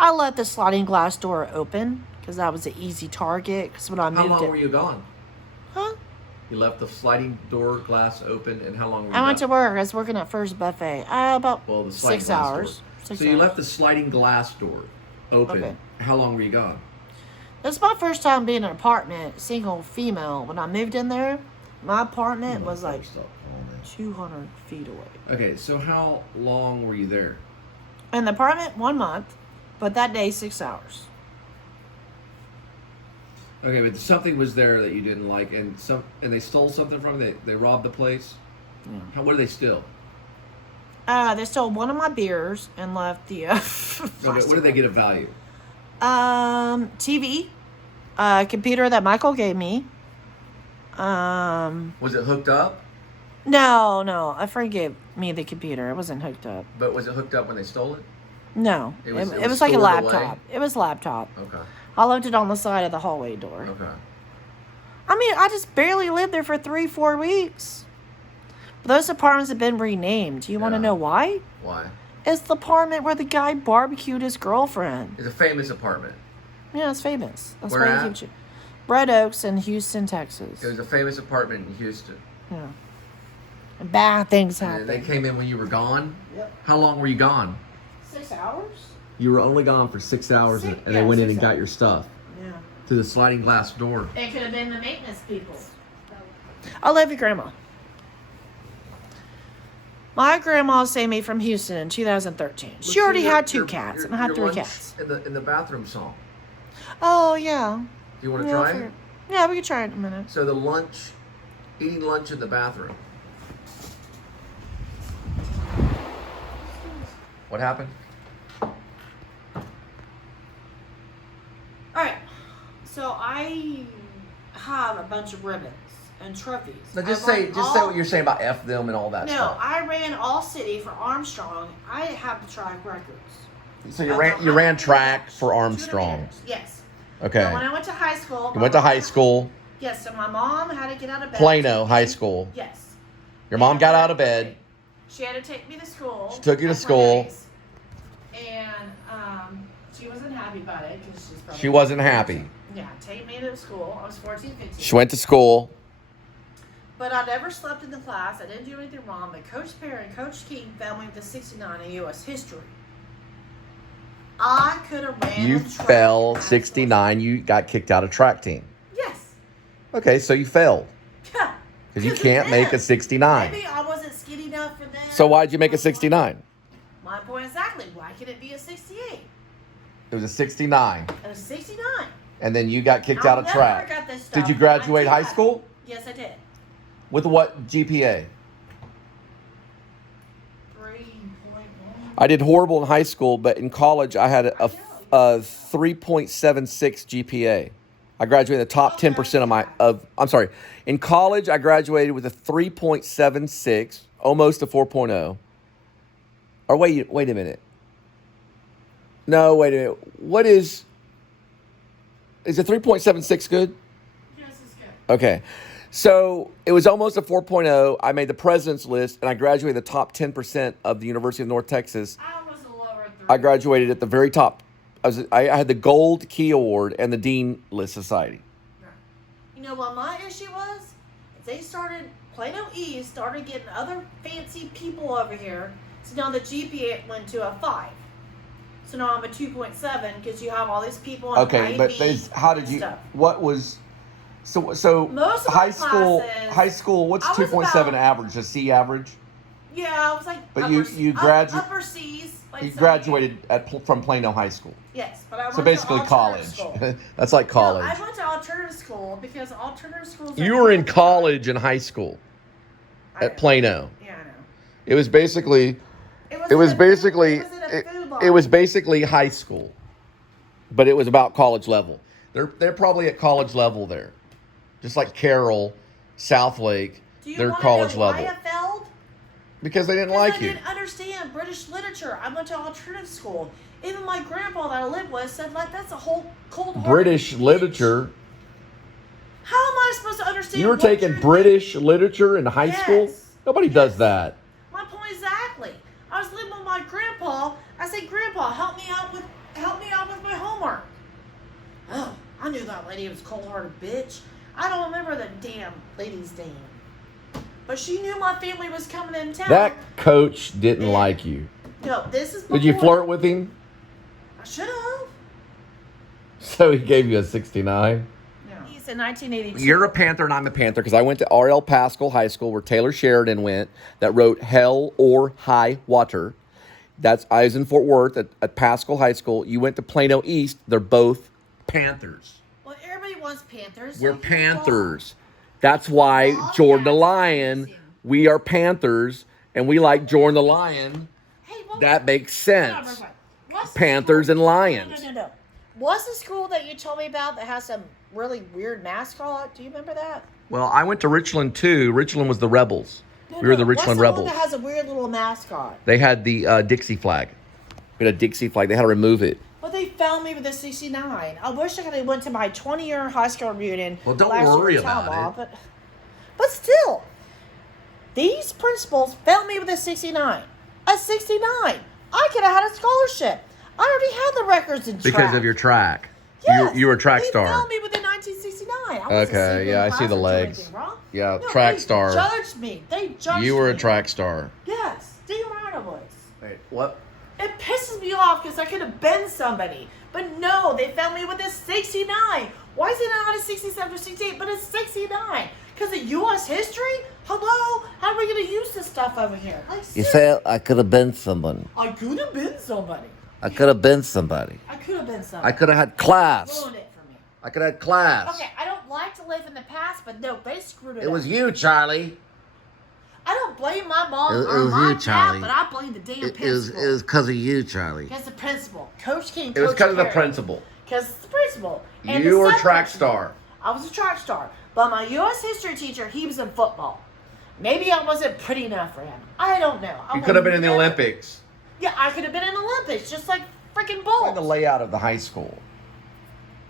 I let the sliding glass door open because that was an easy target. Because when I How moved long it, were you gone? huh? You left the sliding door glass open, and how long were you I went to gone? work. I was working at First Buffet. About Well, the sliding 6 glass hours. door. 6 So you hours. left the sliding glass door open. Okay. How long were you gone? This is my first time being in an apartment, single female. When I moved in there, my apartment was like 200 feet away. Okay, so how long were you there? In the apartment, 1 month, but that day, 6 hours. Okay, but something was there that you didn't like, and they stole something from you. They robbed the place. Yeah. What did they steal? They stole one of my beers and left the. Okay, what did they get of value? TV, computer that Michael gave me. Was it hooked up? No, a friend gave me the computer. It wasn't hooked up. But was it hooked up when they stole it? No, It it was was like a stored laptop. away? It was a laptop. Okay. I left it on the side of the hallway door. Okay. I mean, I just barely lived there for 3-4 weeks. But those apartments have been renamed. Do you want to Yeah. know why? Why? It's the apartment where the guy barbecued his girlfriend. It's a famous apartment. Yeah, it's famous. That's Where why at? he keeps you. Red Oaks in Houston, Texas. It was a famous apartment in Houston. Yeah. And bad things And happen. they came in when you were gone? Yep. How long were you gone? 6 hours? You were only gone for 6 hours, Six- and yeah, they went in 6 and got hours. your stuff Yeah. through the sliding glass door. It could have been the maintenance people. I love your grandma. My grandma saved me from Houston in 2013. She already had 2 cats, and I had 3 lunch cats. In the bathroom song. Oh, yeah. Do you want to Yeah, try for- it? Yeah, we could try it in a minute. So eating lunch in the bathroom. What happened? All right. So I have a bunch of ribbons and trophies. Now just I say run what you're saying about F them and all that No, stuff. I ran all city for Armstrong. I have the track records. So Of you the ran 100 track for 200 Armstrong. meters. Yes. Okay. But when I went to high school. You went to high school, Yes, so my mom had to get out of bed. Plano High School. Yes. Your mom got out of bed. She had to take me to school. She took you to on school. Fridays. And she wasn't happy about it because she's probably. She wasn't happy. Yeah, take me to school. I was 14, 15. She went to school. But I never slept in the class. I didn't do anything wrong. But Coach Perry and Coach King found me with a 69 in U.S. history. I could have ran. You the track fell in high 69. You got kicked out of track team. school. Yes. Okay, so you failed. Yeah. Because you 'Cause can't of make a them. 69. Maybe I wasn't skinny enough for them. So why'd you make a 69? My point exactly. Why could it be a 68? It was a 69. And a 69. And then you got kicked I'll out of never track. forget this Did stuff. you graduate I high did. school? Yes, I did. With what GPA? 3.1. I did horrible in high school, but in college I had a 3.76 GPA. I graduated the top 10% I'm sorry. In college, I graduated with a 3.76, almost a 4.0. Or wait a minute. No, wait a minute. What is a 3.76 good? Yes, it's good. Okay. So it was almost a 4.0. I made the president's list, and I graduated the top 10% of the University of North Texas. I was a lower 3. I graduated at the very top. I had the Gold Key Award and the Dean List Society. You know what my issue was? They started, Plano East started getting other fancy people over here. So now the GPA went to a 5. So now I'm a 2.7 because you have all these people on Okay, IB but how did and you? stuff. What was? So Most of high my school. classes, High school. What's I was 2.7 about- average? A C average. Yeah, I was like But upper, you gradu- upper C's. Like You so- graduated from Plano High School. Yes, but I went So basically to alternative college. School. That's like college. No, I went to alternative school because alternative schools. You were in college and high school I at know. Plano. Yeah, I know. It was basically it was basically high school, but it was about college level. They're probably at college level there, just like Carroll, Southlake. They're college level. Why I failed? Because they didn't like I you. didn't understand British literature. I went to alternative school. Even my grandpa that I lived with said, like, that's a whole cold. British literature. How am I supposed to understand? You were taking British literature in high school? Nobody does that. My point exactly. I was living with my grandpa. I said, Grandpa, help me out with my homework. Oh, I knew that lady was a cold-hearted bitch. I don't remember the damn lady's name. But she knew my family was coming in town. That coach didn't like you. No, this is Did you flirt with him? I should have. So he gave you a 69? No. He's in 1982. You're a Panther and I'm a Panther because I went to R.L. Pascal High School where Taylor Sheridan went that wrote Hell or High Water. I was in Fort Worth at Pascal High School. You went to Plano East. They're both Panthers. Well, everybody wants Panthers. We're Panthers. That's why Jordan the Lion, we are Panthers, and we like Jordan the Lion. Hey, that makes sense. Panthers and Lions. No. What's the school that you told me about that has some really weird mascot? Do you remember that? Well, I went to Richland too. Richland was the Rebels. We were the Richland Rebels. What's the one that has a weird little mascot? They had the Dixie flag. We had a Dixie flag. They had to remove it. Well, they found me with a 69. I wish I could have went to my 20-year high school reunion. Well, don't worry about it. But still, these principals found me with a 69. A 69. I could have had a scholarship. I already had the records in track. Because of your track. Yes, you were a track they star. They found me with a 1969. Okay, yeah, I see the legs. Yeah, no, track star. They judged me. You were a track star. Yes, damn right I was. Wait, what? It pisses me off because I could have been somebody. But no, they found me with a 69. Why is it not a 67 or 68, but a 69? Because of U.S. history? Hello? How are we going to use this stuff over here? Like, you said I could have been someone. I could have been somebody. I could have been somebody. I could have been somebody. I could have had class. Ruined it for me. I could have had class. Okay, I don't like to live in the past, but no, they screwed it up. It was you, Charlie. I don't blame my mom It or was my you, dad, Charlie. but I blame the damn principal. It was because of you, Charlie. Because the principal. Coach King, It was because of the principal. Because it's the principal. And You the were a sub track principal. star. I was a track star. But my U.S. history teacher, he was in football. Maybe I wasn't pretty enough for him. I don't know. You could have been in the Olympics. Yeah, I could have been in the Olympics, just like freaking By Bulls. the layout of the high school.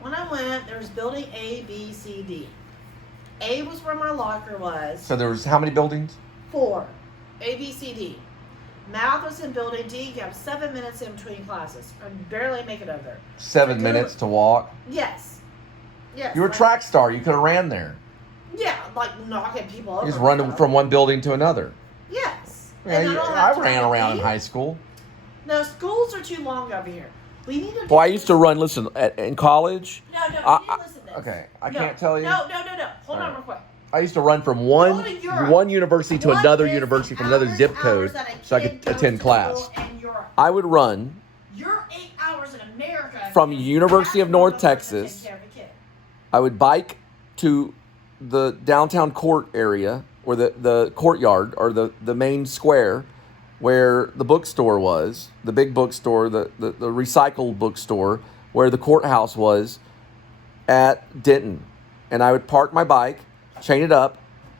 When I went, there was building A, B, C, D. A was where my locker was. So there was how many buildings? 4. A, B, C, D. Math was in building D. You have 7 minutes in between classes. I barely make it over there. 7 minutes to walk. Yes. Yes. You were a track star. You could have ran there. Yeah, like knocking people over. You just run from one building to another. Yes. Yeah, I ran around in high school. No, schools are too long over here. We need to. Well, I used to run. Listen, in college. No, you need to listen to this. Okay, I can't tell you. No. Hold on real quick. I used to run from one university to another university from another zip code so I could attend class. I would run You're 8 hours in America. from University of North Texas. I would bike to the downtown court area or the courtyard or the main square where the bookstore was, the big bookstore, the recycled bookstore, where the courthouse was at Denton. And I would park my bike, chain it up.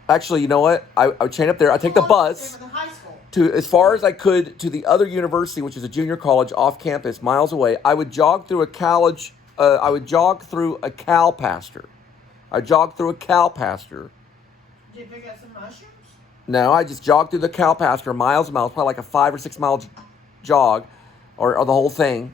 Actually, you know what? I would chain up there. I'd take the bus to as far as I could to the other university, which is a junior college off campus, miles away. I would jog through a college. I would jog through a cow pasture. I jogged through a cow pasture. Did you pick up some mushrooms? No, I just jogged through the cow pasture miles and miles, probably like a 5 or 6 mile jog or the whole thing.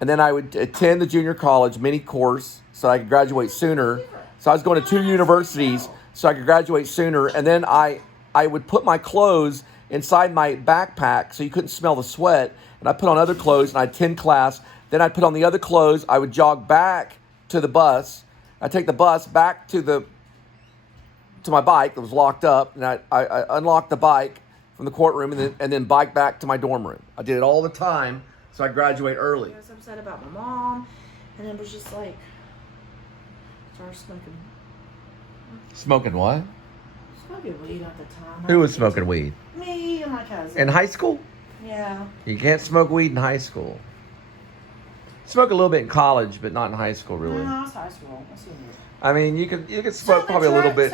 And then I would attend the junior college mini course so I could graduate sooner. So I was going to 2 universities so I could graduate sooner. And then I would put my clothes inside my backpack so you couldn't smell the sweat. And I put on other clothes and I'd attend class. Then I'd put on the other clothes. I would jog back to the bus. I'd take the bus back to my bike that was locked up. And I unlocked the bike from the courtroom and then bike back to my dorm room. I did it all the time so I graduate early. I was upset about my mom. And it was just like, started smoking. Smoking what? Smoking weed at the time. Who was smoking weed? Me and my cousin. In high school? Yeah. You can't smoke weed in high school. Smoke a little bit in college, but not in high school, really. No, it's high school. Let's see. I mean, you could smoke probably a little bit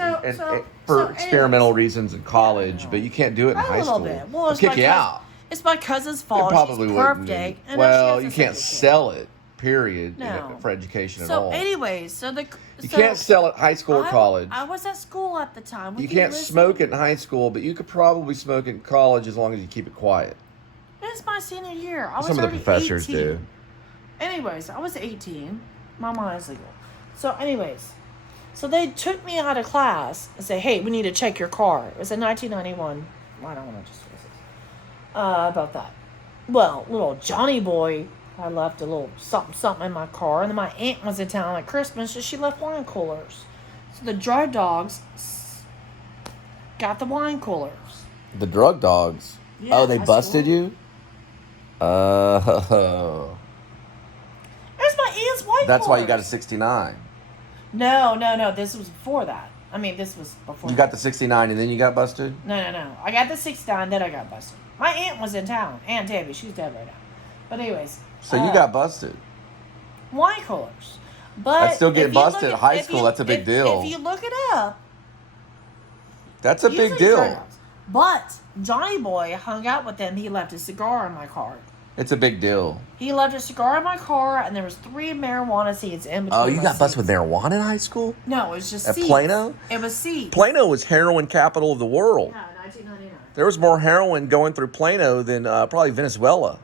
for experimental reasons in college, but you can't do it in high school. A little bit. Well, They'll kick you out. It's my cousin's fault. It probably She's wouldn't. perfect. And Well, she you has a can't second sell it. Period. No. For education at So, all. anyways, You can't sell it high school or college. I was at school at the time. You can't smoke it in high school, but you could probably smoke it in college as long as you keep it quiet. It's my senior year. I was Some of the already professors 18. do. Anyways, I was 18. My mom is legal. So, anyways, so they took me out of class and said, "Hey, we need to check your car." It was in 1991. I don't want to just about that. Well, little Johnny boy, I left a little something in my car, and then my aunt was in town at Christmas, so she left wine coolers. So the drug dogs got the wine coolers. The drug dogs. Yeah, Oh, they I busted swore. you? Oh. There's my aunt's wine That's why you got a coolers. 69. No. This was before that. I mean, this was before. You got the 69 and then you got busted? No. I got the 69, then I got busted. My aunt was in town. Aunt Debbie, she's dead right now. But anyways. So you got busted. wine coolers. But That's still getting if you busted look at at- high if school. you- That's a big deal. If you look it up, That's a big usually deal. drugs. But Johnny Boy hung out with them. He left a cigar in my car. It's a big deal. He left a cigar in my car, and there was 3 marijuana seeds in between. Oh, you my got busted seats. with marijuana in high school? No, it was just At seeds. Plano? It was seeds. Plano was heroin capital of the world. No, 1999. There was more heroin going through Plano than probably Venezuela.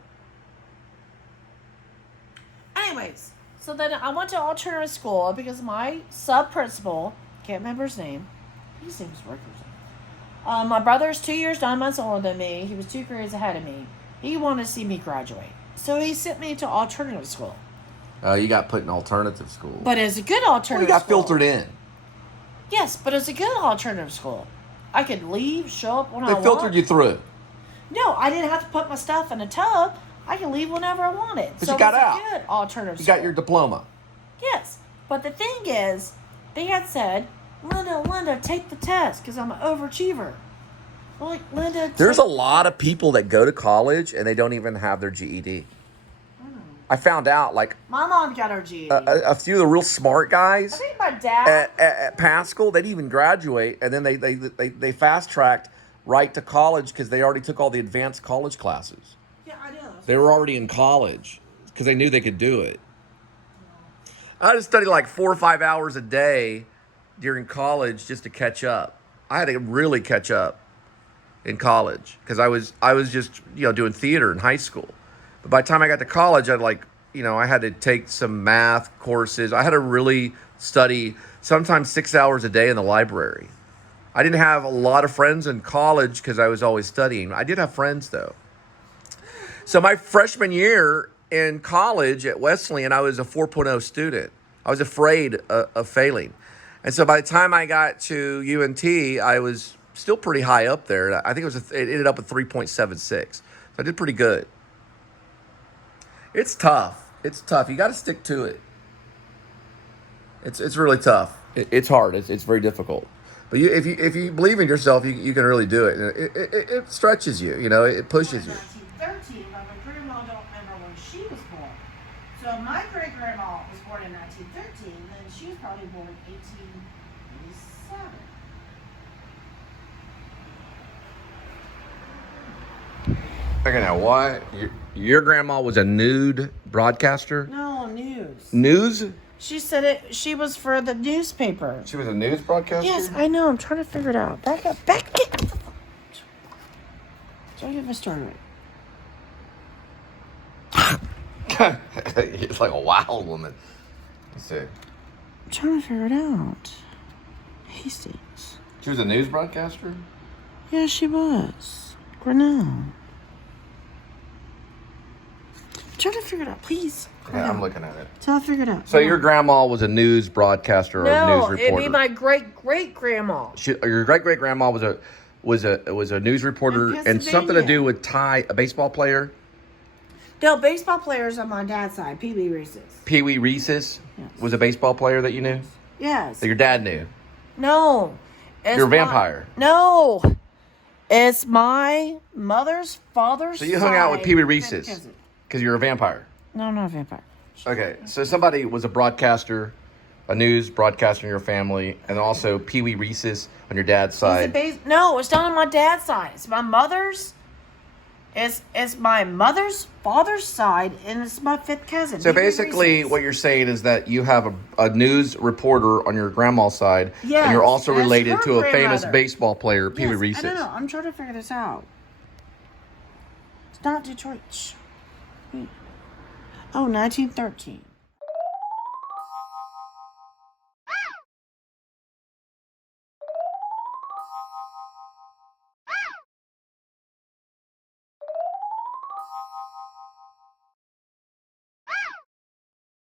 Anyways, so then I went to alternative school because my sub-principal, can't remember his name, he seems workers. My brother's 2 years, 9 months older than me. He was 2 grades ahead of me. He wanted to see me graduate. So he sent me to alternative school. You got put in alternative school. But it's a good Well, alternative you got school. filtered in. Yes, but it's a good alternative school. I could leave, show up when I They want. filtered you through. No, I didn't have to put my stuff in a tub. I could leave whenever I wanted. But so you got it was out. a good alternative You school. got your diploma. Yes, but the thing is, they had said, Linda, take the test because I'm an overachiever. I'm like, Linda, There's a take- lot of people that go to college and they don't even have their GED. I found out, like, My mom got her GED. a few of the real smart I guys think my dad. at Pascal, they didn't even graduate, and then they fast-tracked right to college because they already took all the advanced college classes. Yeah, I know. They were already in college because they knew they could do it. I had to study like 4 or 5 hours a day during college just to catch up. I had to really catch up in college because I was just doing theater in high school. But by the time I got to college, I had to take some math courses. I had to really study sometimes 6 hours a day in the library. I didn't have a lot of friends in college because I was always studying. I did have friends though. So my freshman year in college at Wesleyan, I was a 4.0 student. I was afraid of failing. And so by the time I got to UNT, I was still pretty high up there. I think it ended up with 3.76. So I did pretty good. It's tough. It's tough. You got to stick to it. It's really tough. It's hard. It's very difficult. But if you believe in yourself, you can really do it. It stretches you. It pushes you. 1913, but my grandma don't remember when she was born. So my great grandma was born in 1913, and she was probably born in 1887. Okay, now what? Your grandma was a nude broadcaster? No, news. News? She said it. She was for the newspaper. She was a news broadcaster? Yes, I know. I'm trying to figure it out. Back up. Get the phone. Trying to get my story right. It's like a wild woman. Let's see. I'm trying to figure it out. Hastings. She was a news broadcaster? Yeah, she was. Grinnell. Trying to figure it out, please. Yeah, I'm looking at it. Till I figure it out. So your grandma was a news broadcaster or a news reporter? it'd be my great grandma. Your great grandma was a news reporter In and something to Pennsylvania. do with a baseball player, No, baseball players on my dad's side. Pee Wee Reese's. Pee Wee Reese's Yes. was a baseball player that you knew, Yes. that your dad knew. No, You're a vampire. No. It's my mother's father's So you hung out with side Pee Wee fifth Reese's cousin. because you're a vampire. No, I'm not a vampire. Okay, so somebody was a broadcaster, a news broadcaster in your family, and also Pee Wee Reese's on your dad's side. No, it's not on my dad's side. It's my mother's. It's my mother's father's side, and it's my fifth cousin. So Pee Wee basically, Reese's. what you're saying is that you have a news reporter on your grandma's side, and Yes, you're also that's related her to a famous grandmother. baseball player, Pee Wee Yes, Reese's. I don't know. I'm trying to figure this out. It's not Detroit. Shh. Oh, 1913.